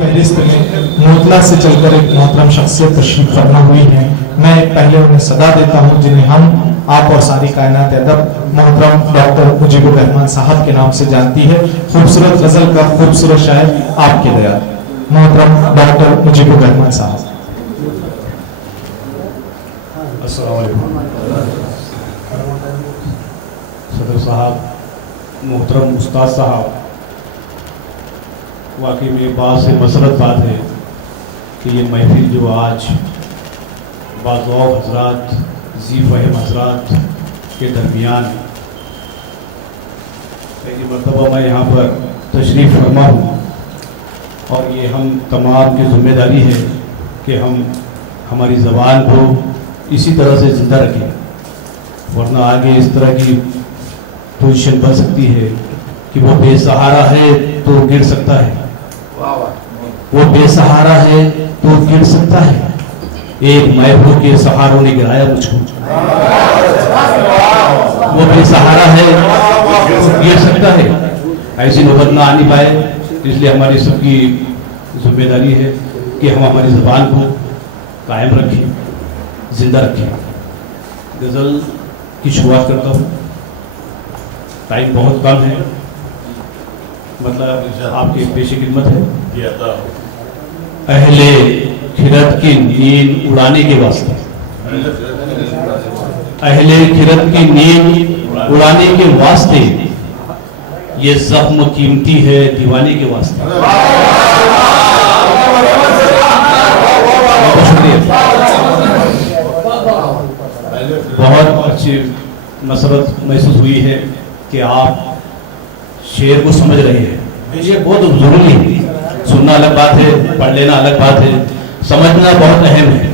فہرست میں موتلا سے چل کر ایک محترم شخصیت تشریف فرما ہوئی ہیں. میں پہلے انہیں صدا دیتا ہوں جنہیں ہم آپ اور ساری کائنات ادب محترم ڈاکٹر مجیب الرحمان صاحب کے نام سے جانتی ہے. خوبصورت غزل کا خوبصورت شاعر آپ کے دیا محترم ڈاکٹر مجیب الرحمان صاحب. السلام علیکم صدر صاحب, محترم استاد صاحب, واقعی میں بات سے مسرت بات ہے کہ یہ محفل جو آج باذوق حضرات, ذی فہم حضرات کے درمیان پہلی مرتبہ میں یہاں پر تشریف فرما ہوں, اور یہ ہم تمام کی ذمہ داری ہے کہ ہم ہماری زبان کو اسی طرح سے زندہ رکھیں, ورنہ آگے اس طرح کی پوزیشن بن سکتی ہے کہ وہ بے سہارا ہے تو گر سکتا ہے, وہ بے سہارا ہے تو گر سکتا ہے. ایک محبوب کے سہاروں نے گرایا مجھ کو, وہ بے سہارا ہے گر سکتا ہے. ایسی نوبت نہ آنی پائے, اس لیے ہماری سب کی ذمہ داری ہے کہ ہم ہماری زبان کو قائم رکھیں, زندہ رکھیں. غزل کی شروعات کرتا ہوں, ٹائم بہت کم ہے, مطلب آپ کی پیش خدمت ہے. اہل خرد کی نیند اڑانے کے واسطے, اہل خرد کی نیند اڑانے کے واسطے, یہ زخم قیمتی ہے دیوانے کے واسطے. بہت اچھی مسرت محسوس ہوئی ہے کہ آپ شعر کو سمجھ رہے ہیں. یہ بہت ضروری ہے, سننا الگ بات ہے, پڑھ لینا الگ بات ہے, سمجھنا بہت اہم ہے.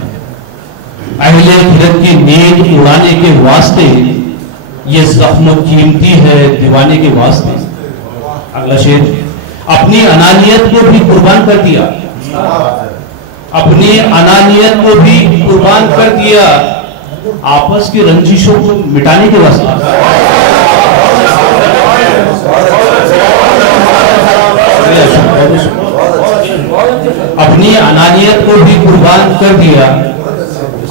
اہل خرد کی نیند اڑانے کے واسطے, یہ زخم قیمتی ہے دیوانے کے واسطے. اگلا شعر, اپنی انانیت کو بھی قربان کر دیا, اپنی انانیت کو بھی قربان کر دیا, آپس کی رنجشوں کو مٹانے کے واسطے. اپنی انانیت کو بھی قربان کر دیا,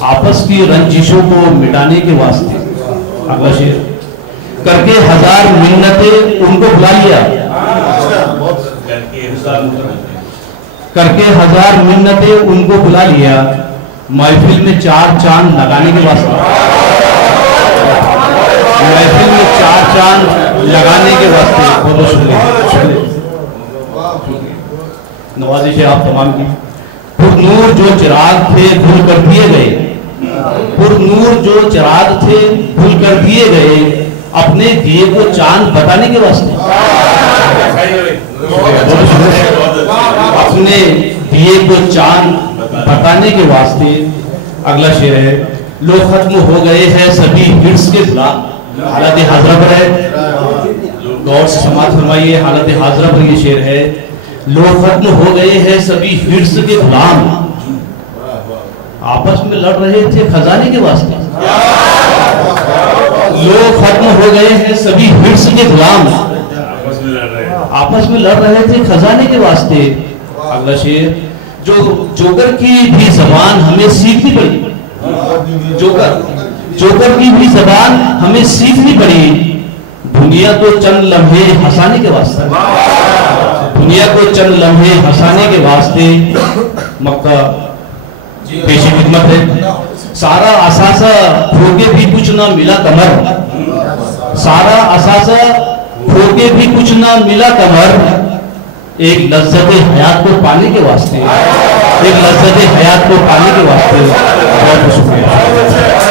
آپس کی رنجشوں کو مٹانے کے واسطے. اگلا شعر, کر کے ہزار منتیں ان کو بلا لیا, کر کے ہزار منتیں ان کو بلا لیا, محفل میں 4 چاند لگانے کے واسطے. محفل میں 4 چاند لگانے کے واسطے. بہت بہت شکریہ, نوازش ہے آپ تمام کی. پر نور جو چراغ تھے بھول کر دیے گئے, پر نور جو چراغ تھے بھول کر دیے گئے, اپنے دیے کو چاند بتانے کے واسطے. اپنے دیے کو چاند بتانے کے واسطے. اگلا شعر ہے, لو ختم ہو گئے ہیں سبھی ہرس کے غلام. حالت حاضرہ پر ہے, غور سے سماعت فرمائیے. حالت حاضرہ پر یہ شعر ہے, لو ختم ہو گئے ہیں سبھی ہرس کے غلام, آپس میں لڑ رہے تھے خزانے کے واسطے. لو ختم ہو گئے ہیں سبھی ہرس کے غلام, آپس میں لڑ رہے تھے خزانے کے واسطے. اگلا شعر, جو جوکر کی بھی زبان ہمیں سیکھنی پڑی, جوکر کی بھی زبان ہمیں سیکھنی پڑی, دنیا کو چند لمحے ہنسانے کے واسطے. دنیا کو چند لمحے ہنسانے کے واسطے. مکہ پیش خدمت ہے. سارا اثاثہ کھو کے بھی کچھ نہ ملا کمر, سارا اثاثہ کھو کے بھی کچھ نہ ملا کمر, ایک لذت حیات کو پانے کے واسطے, ایک لذت حیات کو پانے کے واسطے. بہت شکریہ.